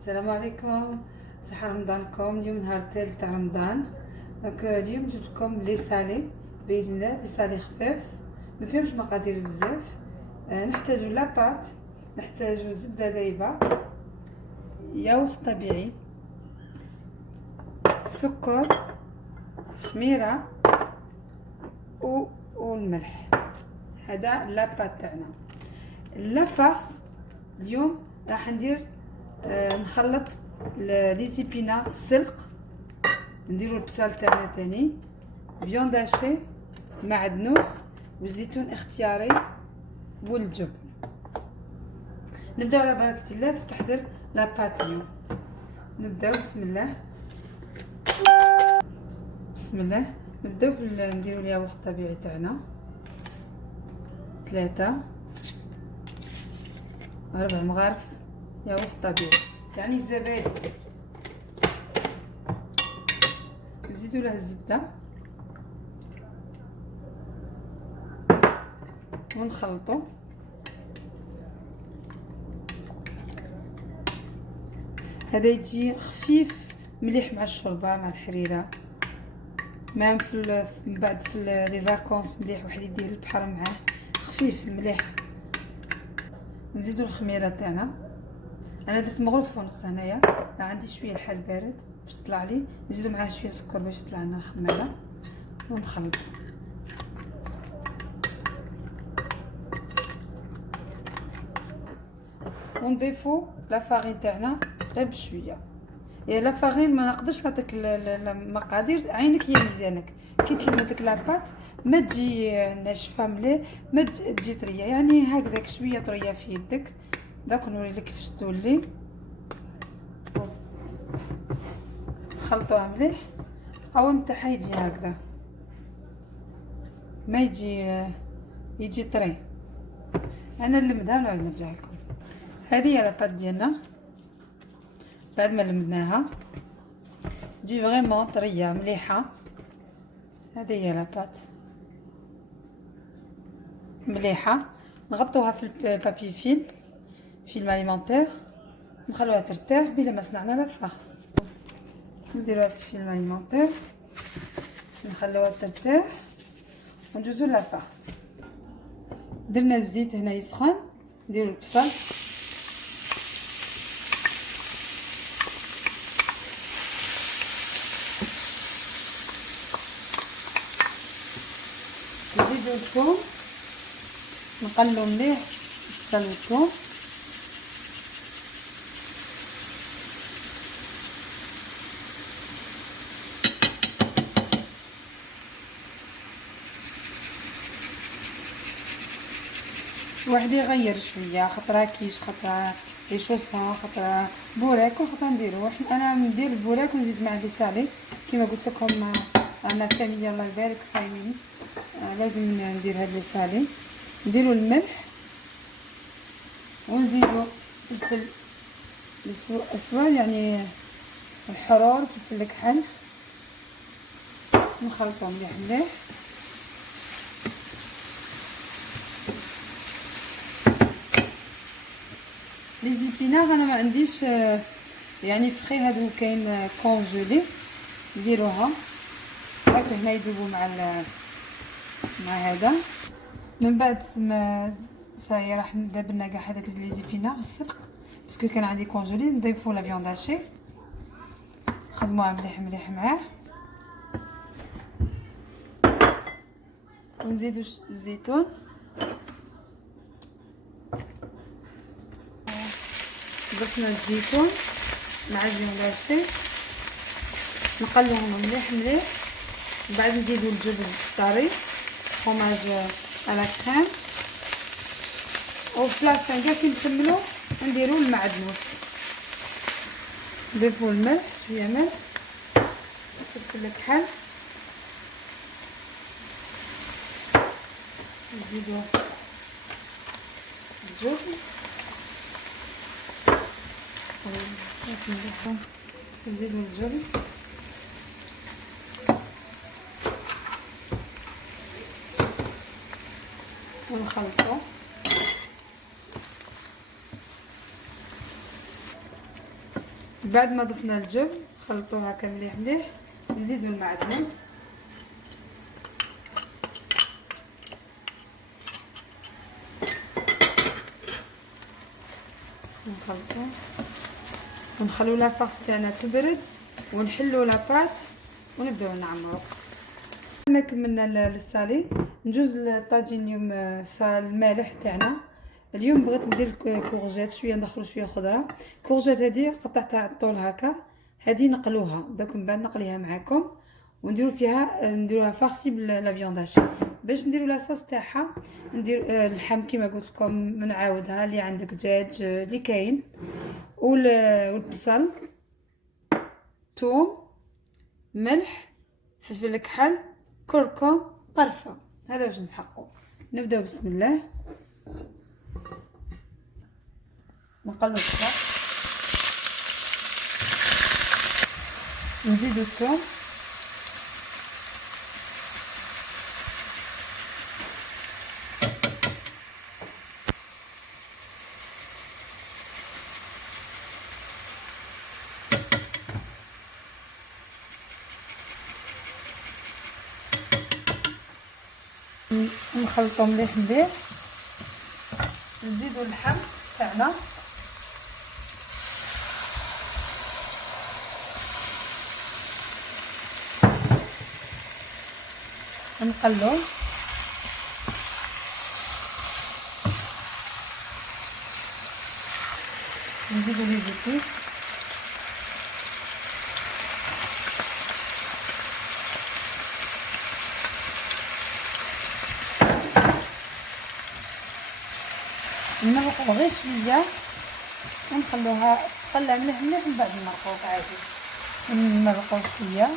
السلام عليكم. صحة رمضانكم. اليوم نهار الثالث تاع رمضان. اليوم جبت لكم لي سالي باذن الله، لي سالي خفيف ما فيهمش مقادير بزاف. نحتاجو لاباط، نحتاجو زبده دايبه، ياوخ طبيعي، سكر، خميره والملح. هذا لاباط تاعنا. لافارس اليوم راح ندير نخلط لي زيبينا السلق، نديرو البصل تاعنا تاني، فيوند هاشي، معدنوس والزيتون اختياري والجبن. نبداو على بركه الله في تحضير لاباط اليوم. نبداو بسم الله بسم الله. نبداو نديرو الياوخ الطبيعي تاعنا 3 4 مغارف ياوخ طبيعي، يعني الزبادي. نزيدو له الزبده ونخلطو. هذا يجي خفيف مليح مع الشوربه مع الحريره، مام من بعد في لي فاكونس مليح واحد يدير البحر معاه، خفيف مليح. نزيدو الخميره تاعنا. انا درت مغرف ونص هنايا، عندي شويه الحال بارد باش تطلع لي، نزيدو معاه شويه سكر باش يطلع لنا الخميره ونخلطو. ونضيفو لا فارين تاعنا غير بشويه. يا لا فارين ما نقدرش نعطيك المقادير، عينك هي ميزانك. كي تلمي ديك لاباط ما تجي ناشفه مليح، ما تجي طريه، يعني هكذاك شويه طريه في يدك. داك نوري لك كيفاش تولي. خلطوها مليح، القوام تاعها يجي هكذا، ما يجي طري. انا نلمدها ونعاود نرجع لكم. هذه هي لاباط ديالنا بعد ما لمدناها تجي فريمون طريه مليحه. هذه هي لاباط مليحه. نغطوها في البابي فيلم اليمونتير، نخلوها ترتاح بلا ما صنعنا لا فارس. نديروها في فيلم اليمونتير، نخلوها ترتاح وندوزو لا فارس. درنا الزيت هنا يسخن، نديرو البصل، نزيدو الثوم، نقلو مليح البصل والثوم، واحد يغير شويه، خطره كيش، خطره ريشوسا، خطره بوراك، وخطره نديرو. انا ندير البوراك ونزيد معاه لي سالي كيما قلت لكم. انا فاميليا الله يبارك صايمين، لازم ندير هاد لي سالي. نديرو الملح ونزيدو الفلفل الاسود، يعني الحرور، فلفل الكحل، نخلطو مليح مليح. لي زيبينار انا ما عنديش يعني فخي، هادو كاين كونجولي، نديروها هكا هنا يذوبوا مع هذا. من بعد ما صاي راح ندبر لنا كاع هذاك لي زيبينار السلق، باسكو كان عندي كونجولي. نضيفوا لا فيوند هاشي، نخدموها مليح مليح معاه، ونزيدو الزيتون. ضفنا الزيتون مع الفيوند هاشي، نقلوهم مليح مليح. من بعد نزيدو الجبن الطري، فرماج على كريم، وفي لافان كاع كي نكملو نديرو المعدنوس. نضيفو الملح، شويه ملح، فلفل الكحل، نزيدو الجبن، نزيدو الجبن، ونخلطو. بعد ما ضفنا الجبن خلطوه هكا مليح مليح، نزيدو المعدنوس، نخلطوه ونخلو لافاغ تاعنا تبرد ونحلو لاباط ونبداو نعمرو. كما كملنا الصالي نجوز الطاجين اليوم المالح تاعنا. اليوم بغيت ندير كورجيت شويه، ندخلو شويه خضره. كورجيت هذه قطعتها على الطول هكا، هذه نقلوها دوك من بعد نقليها معاكم ونديرو فيها نديروها فارسي بلا فيونداش. باش نديرو لاصوص تاعها ندير اللحم كما قلت لكم نعاودها، اللي عندك دجاج اللي كاين، والبصل، ثوم، ملح، فلفل كحل، كركم، قرفه. هذا واش نسحقو. نبداو بسم الله. نقلو البصل، نزيدو الثوم، نخلطو مليح مليح، نزيدو اللحم تاعنا، نقلو، نزيدو لي زيتيس، نمرقو غير شويه ونخلوها تقلى مليح مليح، من بعد نمرقوها عادي. نمرقو شويه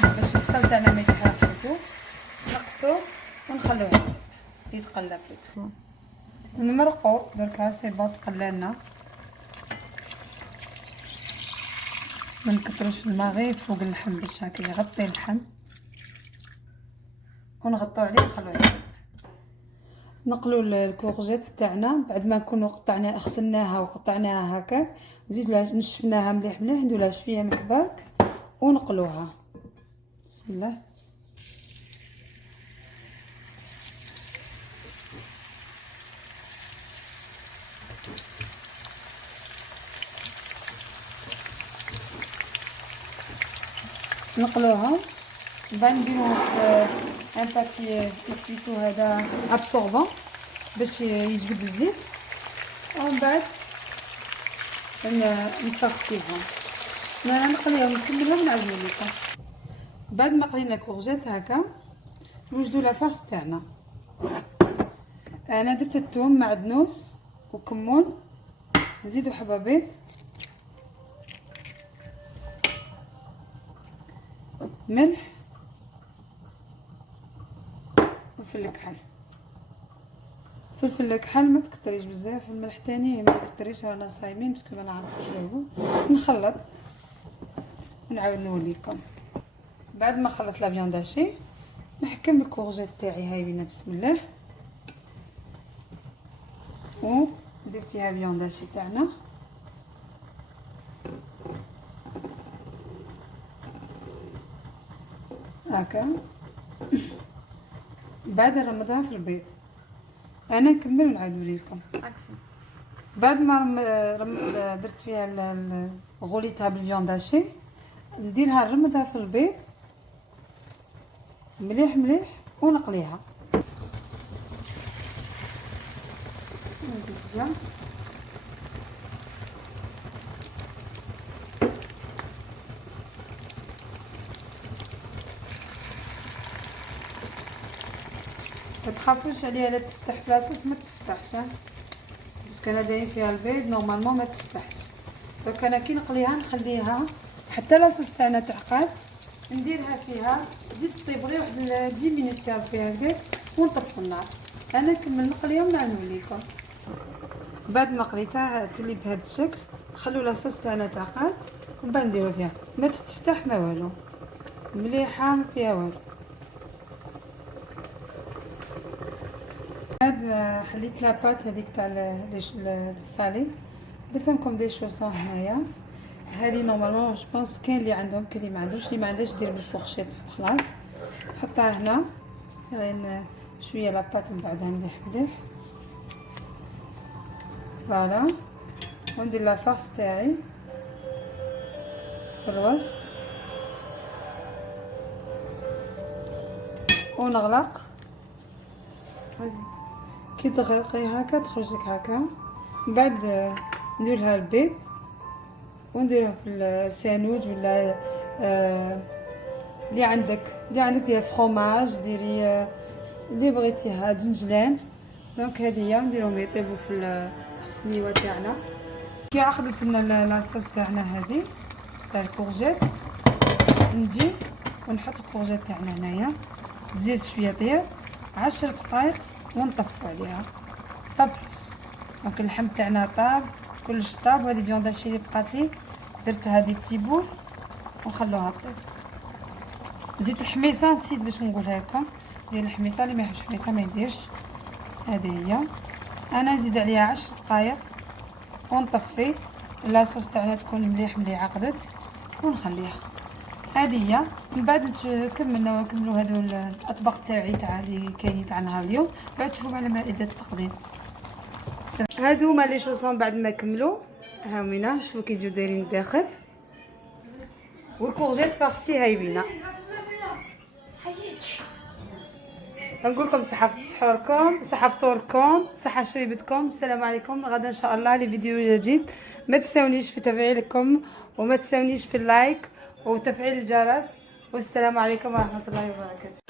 باش البصل تاعنا ما يتحرقش، نقصو ونخلوه يتقلى بلوتو. نمرقو دركا سي بون تقلى لنا، ما نكثروش الماء غير فوق اللحم باش هكا يغطي اللحم، ونغطيو عليه ونخلوه يطيب. نقلو الكورجيت تاعنا بعد ما نكونوا غسلناها وقطعناها هكا، نزيدو نشفناها مليح مليح، نديرو لها شويه من البرك ونقلوها. بسم الله. نقلوها بعد نديرو ان بابي اسويتو هذا ابسوربون باش يجبد الزيت، ومن بعد نفرسيهم. انا نقليهم نكملهم ونعاود لكم. بعد ما قلينا الكورجيت هكا نوجدو لافارس تاعنا. انا درت الثوم معدنوس وكمون، نزيدو حبه بيض، ملح وفلفل كحل. فلفل كحل ما تكتريش بزاف، الملح تاني ما تكتريش، رانا صايمين باسكو ما نعرفوش شنو هو. نخلط ونعاود نوريكم. بعد ما خلطت لا فياند هاشي نحكم الكورجيت تاعي هايبينه بسم الله، وندير فيها فياند هاشي تاعنا هكا. بعد نرمضها في البيض. انا نكمل ونعاود نوريكم. بعد ما درت فيها غوليتها بالفياند هاشي، نديرها نرمضها في البيض مليح مليح ونقليها. ما تخافوش عليها لا تفتح في لاصوص، ما تفتحش باسكو انا داير فيها البيض نورمالمون ما تفتحش. دونك انا كي نقليها نخليها حتى لاصوص تاعنا تعقد، نديرها فيها تزيد طيب غير واحد 10 مينوت يا ربي هكذاك ونطفي النار. انا نكمل نقليها ونعاود نوليكم. بعد ما قليتها تولي بهذا الشكل، نخلو لاصوص تاعنا تعقد ومن بعد نديرو فيها ما تتفتح ما والو، مليحه ما فيها والو. بعد حليت لاباط هذيك تاع الصالي، درت لكم دي شوسون هنايا. هذه نورمالمون جو بونس كاين اللي عندهم كاين اللي ما عندهمش، اللي ما عندهاش دير بالفورشيط خلاص. نحطها هنا غير شويه لاباط من بعدها مليح مليح فوالا. وندير لافارس تاعي في الوسط ونغلق. كي تغلقي هكا تخرج لك هكا. من بعد ندير لها البيض ونديرها في الساندويتش ولا اللي عندك ديال فروماج ديري اللي بغيتيها دنجلان. دونك هذه هي نديرهم يطيبوا في السنيوه تاعنا. كي عقدت لنا لاصوص تاعنا هذه تاع الكورجيت، نجي ونحط الكورجيت تاعنا هنايا، زيت شويه طيب 10 دقائق ونطفي عليها با بلوس. دونك اللحم تاعنا طاب كلش طاب. وهذه فيوند هادشي اللي بقات لي درت هذه بتي بول ونخلوها طيب. زيت الحميصه نسيت باش نقولها لكم، ديال الحميصه اللي ما يحبش الحميصه ما يديرش. هذه هي انا نزيد عليها 10 دقائق ونطفي. لاصوص تاعنا تكون مليح عقدت ونخليها. هذه هي. من بعد نكملوا هذو الاطباق تاعي تاع اللي كاينين تاع نهار اليوم. بعد تشوفوا على مائده التقديم. هادو هما لي شوسون بعد ما كملوا هاومينا. شوفوا كي يجيو دايرين الداخل، والكورجيت فارسي هايبينه. نقول لكم صحه سحوركم، صحه فطوركم، صحه شريبتكم. السلام عليكم. غدا ان شاء الله لفيديو جديد. ما تنسونيش في تفعيلكم وما تنسونيش في اللايك وتفعيل الجرس. والسلام عليكم ورحمه الله وبركاته.